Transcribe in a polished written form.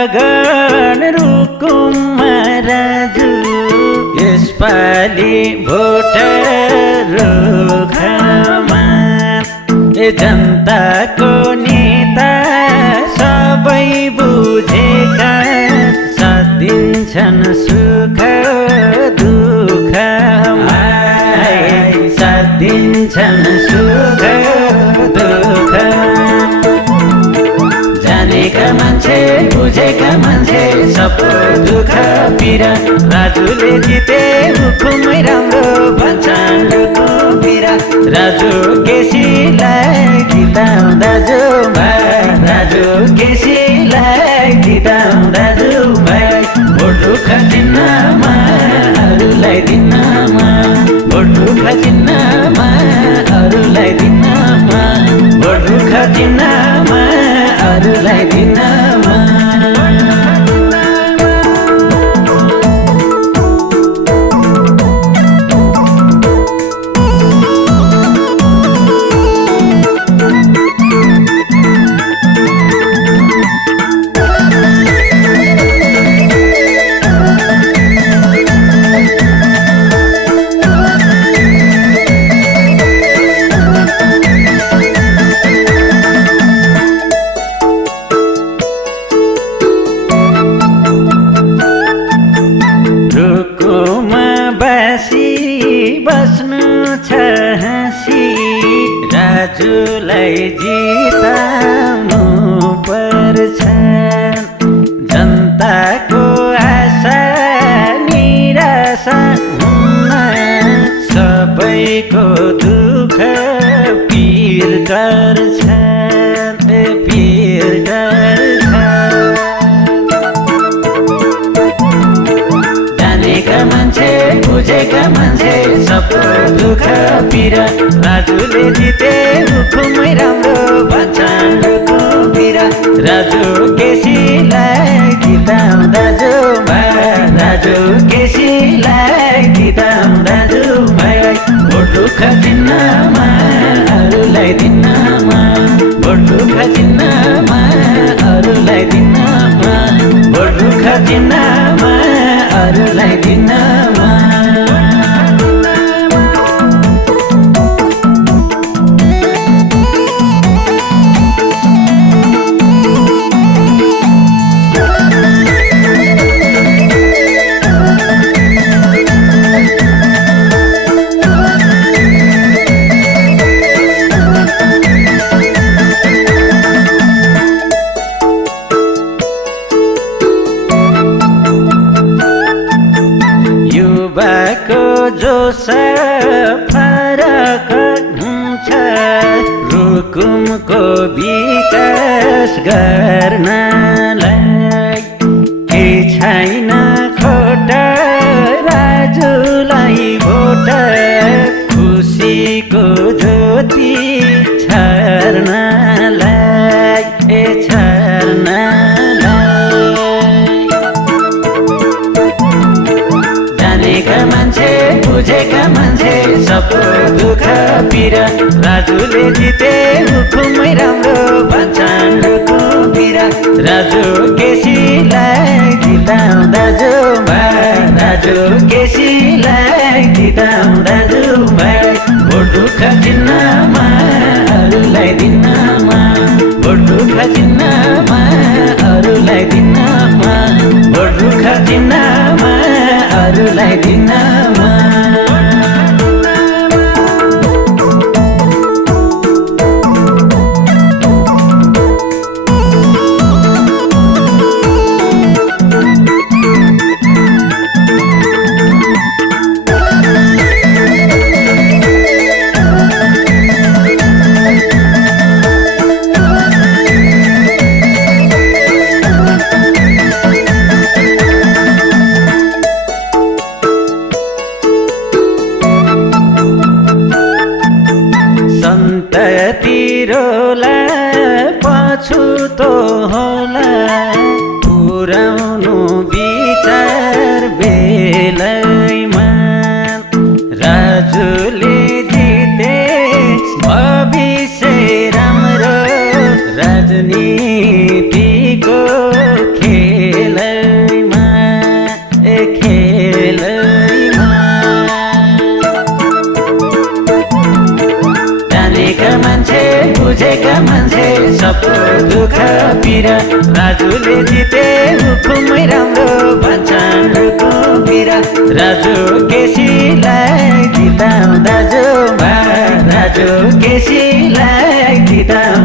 लगन रुकुममा राजु यसपालि भोट रुखमा जनताको नेता सबै बुझेका साथ दिन्छन् सुख दुःखमा साथ दिन्छन् सुख दुःख जानेका मान्छे बुझेका मान्छे सबको दुःख पीडा राजुले जिते हुकुमै राम्रो भन्छन् दुःख पीडा राजु केसीलाई जिताउँदा जो भाइ राजु केसीलाई जिताउँदा जो भाइ भोट रुख चिन्हमा अरूलाई दिनमा भोट रुख चिन्हमा अरूलाई दिनमा भोट रुख चिन्हमा अरूलाई दिनमा बस्नु छ हाँसी राजुलाई जिताउनु पर्छ जनताको आशा निराशा हुन्न सबैको दुःख पीर गर्छ पीर गर्छ जानेका मान्छे बुझेका मान्छे सबको दुःख पीडा राजुले जिते हुकुमै राम्रो भन्छन् दुःख पीडा राजु केसीलाई जिताउँदा जो भाइ राजु केसीलाई जिताउँदा जो भाइ भोट रुख चिन्हमा अरूलाई दिनमा भोट रुख चिन्हमा अरूलाई दिनमा भोट रुख चिन्हमा अरूलाई दिनमा युवाको जोस फरक हुन्छ रुकुमको विकास गर्नलाई के छैन खोट राजुलाई भोट खुसीको ज्योति छर्नलाई जानेका मान्छे बुझेका मान्छे सबको दुःख पीडा राजुले जिते हुकुमै राम्रो भन्छन् दुःख पीडा राजु केसीलाई जिताउँदा जो भाइ राजु केसीलाई जिताउँदा जो भाइ भोट रुख चिन्हमा अरूलाई दिनमा भोट रुख चिन्हमा अरूलाई दिनमा भोट रुख चिन्हमा अरूलाई दिनमा तिरोला पछुतो होला पुराउनु विचार बेलैमा राजुले जिते भविष्य राम्रो राजनीतिको खेल जानेका मान्छे बुझेका मान्छे सबको दुःख पीडा राजुले जिते हुकुमै राम्रो भन्छन् हुकुम पीडा राजु केसीलाई जिताउँदा जो राजु केसीलाई जिताउँदा